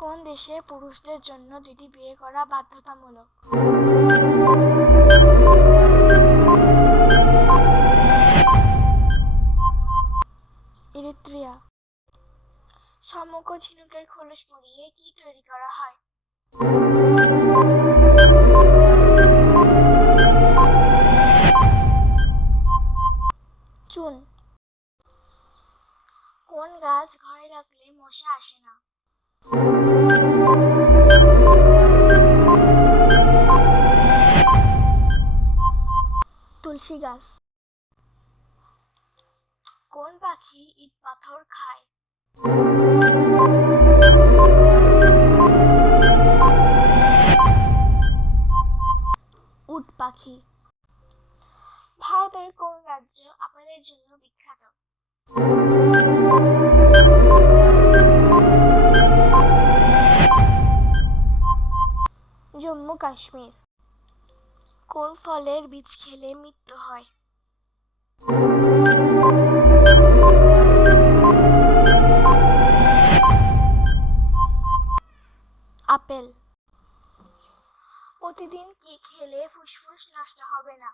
কোন দেশে পুরুষদের জন্য 2টি বিয়ে করা বাধ্যতামূলক? ইরিত্রিয়া। সমগ্র ঝিনুকের খোলস পরিয়ে কি তৈরি করা হয়? চুন। কোন গাছ ঘরে রাখলে মশা আসে না? তুলসী গাছ। কোন পাখি ইট পাথর খায়? উট পাখি। ভারতের কোন রাজ্য আপেলের জন্য বিখ্যাত? জম্মু কাশ্মীর। কোন ফলের বীজ খেলে মৃত্যু হয়? আপেল। প্রতিদিন কি খেলে ফুসফুস নষ্ট হবে না?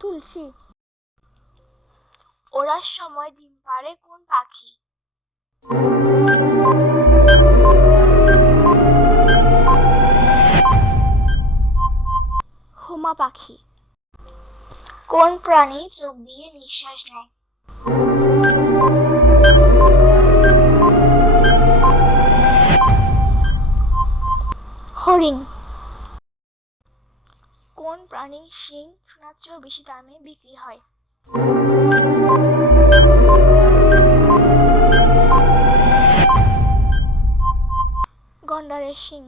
তুলসী। ওড়ার সময় ডিম পাড়ে কোন পাখি? হুমা পাখি। কোন প্রাণী চোখ দিয়ে নিঃশ্বাস নেয়? হরিণ। কোন প্রাণীর শিং সোনার চেয়েও বেশি দামে বিক্রি হয়? গন্ডারের শিং।